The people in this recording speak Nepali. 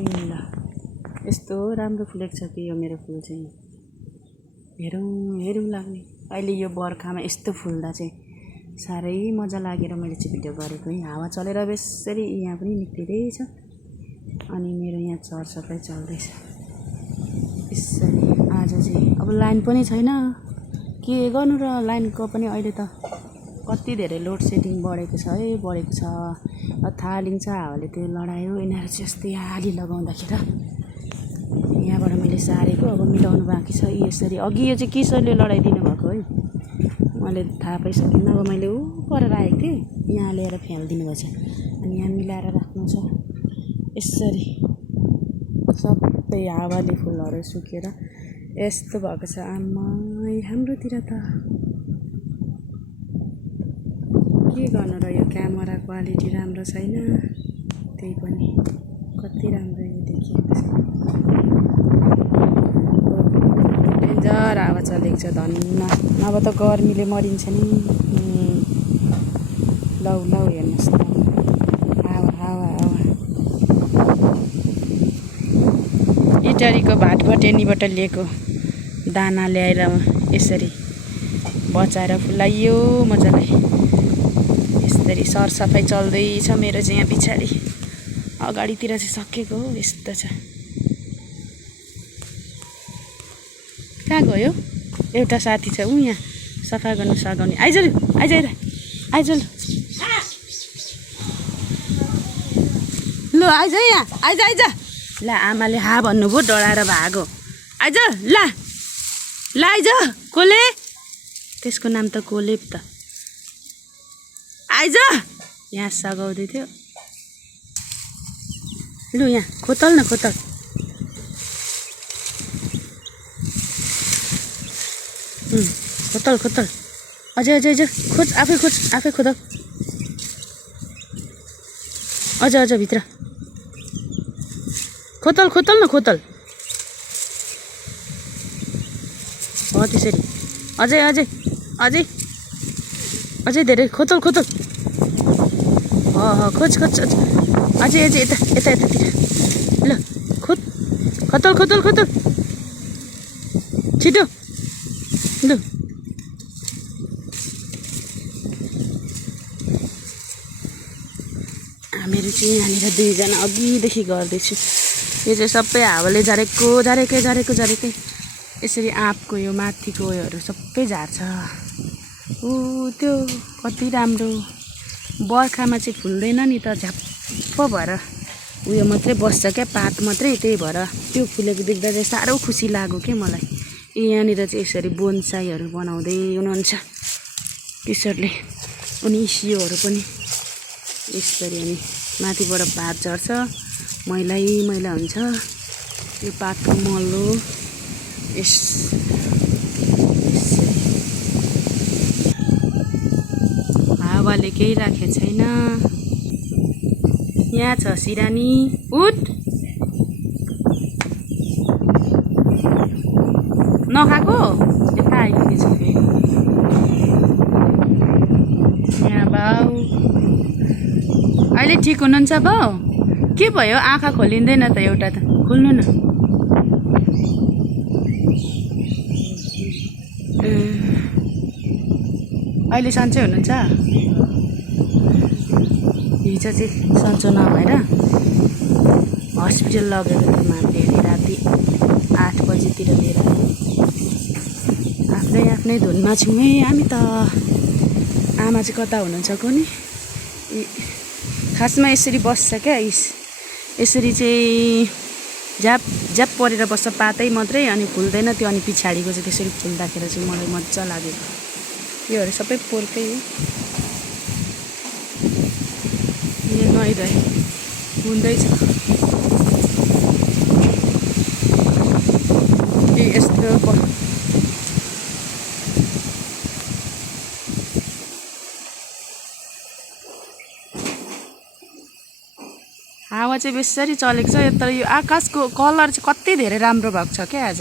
ल यस्तो राम्रो फुलेको छ कि यो मेरो फुल चाहिँ हेरौँ हेरौँ लाग्ने। अहिले यो बर्खामा यस्तो फुल्दा चाहिँ साह्रै मजा लागेर मैले चाहिँ भिडियो गरेको है। हावा चलेर बेसरी यहाँ पनि निक्लिँदैछ अनि मेरो यहाँ सरसफाइ चल्दैछ यसरी। आज चाहिँ अब लाइन पनि छैन, के गर्नु र लाइनको पनि अहिले त कति धेरै लोड सेडिङ बढेको छ है, बढेको छ। थालिन्छ हावाले त्यो लडायो। यिनीहरू चाहिँ यस्तै आली लगाउँदाखेरि यहाँबाट मैले सारेको अब मिलाउनु बाँकी छ यसरी। अघि यो चाहिँ किशोरले लडाइदिनु भएको है, मैले थाहा पाइसकिनँ। अब मैले ऊ पर राखेको थिएँ, यहाँ ल्याएर फ्यालिदिनु भएछ अनि यहाँ मिलाएर राख्नु छ यसरी। सबै हावाले फुलहरू सुकेर यस्तो भएको छ। आम्मा हाम्रोतिर त के गर्नु र, यो क्यामेरा क्वालिटी राम्रो छैन, त्यही पनि कति राम्रो यो देखिएको छ। डेन्जर हावा चलेको छ धन्न, नभए त गर्मीले मरिन्छ नि। लौ लौ हेर्नुहोस् न, हावा हावा हावा। इटारीको भाटभटेनीबाट लिएको दाना ल्याएर यसरी बचाएर फुलाइयो मजाले। यसरी सरसफाइ चल्दैछ मेरो चाहिँ यहाँ पछाडि। अगाडितिर चाहिँ सकेको हो, यस्तो छ। कहाँ गयो एउटा साथी छ ऊ यहाँ सफा गर्नु सघाउने। आइज लु आइज आइज लु लु आइज यहाँ आइज आइज। ल आमाले हा भन्नुभयो डराएर भागो। आइज ल ल आइज। कोले, त्यसको नाम त कोले त। आइज यहाँ सघाउँदै थियो। लु यहाँ खोतल न खोतल। खोतल खोतल अझै अझै अझै खोज, आफै खोज, आफै खोद। अझ अझ भित्र खोतल खोतल न खोतल। हो त्यसरी अझै अझै अझै अझै धेरै खोतल खोतल। खोज खोज अझै अझै यता यता यतातिर। ल खोद खोतल खोतल खोतल छिटो। लु हामीहरू चाहिँ यहाँनिर दुईजना अघिदेखि गर्दैछु। यो चाहिँ सबै हावाले झरेको झरेकै झरेको झरेकै यसरी आँपको यो माथिको उयोहरू सबै झार्छ। ऊ त्यो कति राम्रो। बर्खामा चाहिँ फुल्दैन नि त, झ्याप्प भएर उयो मात्रै बस्छ क्या, पात मात्रै। त्यही भएर त्यो फुलेको देख्दा चाहिँ साह्रो खुसी लाग्यो क्या मलाई। यहाँनिर चाहिँ यसरी बोनसाईहरू बनाउँदै हुनुहुन्छ किशोरले। अनि सियोहरू पनि यसरी। अनि माथिबाट पात झर्छ, मैलै मैला हुन्छ। यो पातको मल हो। हावाले केही राखेको छैन। यहाँ छ सिरानी, उठ नखाएको यता आइपुगेछ फेरि। यहाँ बाउ अहिले ठिक हुनुहुन्छ बाउ? के भयो आँखा खोलिँदैन त एउटा त, खोल्नु न। अहिले सन्चै हुनुहुन्छ? हिजो चाहिँ सन्चो नभएर हस्पिटल लगेको थियो हामीले राति 8 बजीतिर लिएर। आफ्नै आफ्नै धुनमा छौँ है हामी त। आमा चाहिँ कता हुनुहुन्छ कोनी? खासमा यसरी बस्छ क्या, यसरी चाहिँ झ्याप झ्याप परेर बस्छ पातै मात्रै, अनि फुल्दैन त्यो। अनि पछाडिको चाहिँ त्यसरी फुल्दाखेरि चाहिँ मलाई मजा लागेको। योहरू सबै पोलकै हो। यो नुहाइरहे हुँदैछ यस्तो। हावा चाहिँ बेसरी चलेको छ। तर यो आकाशको कलर चाहिँ कति धेरै राम्रो भएको छ क्या आज।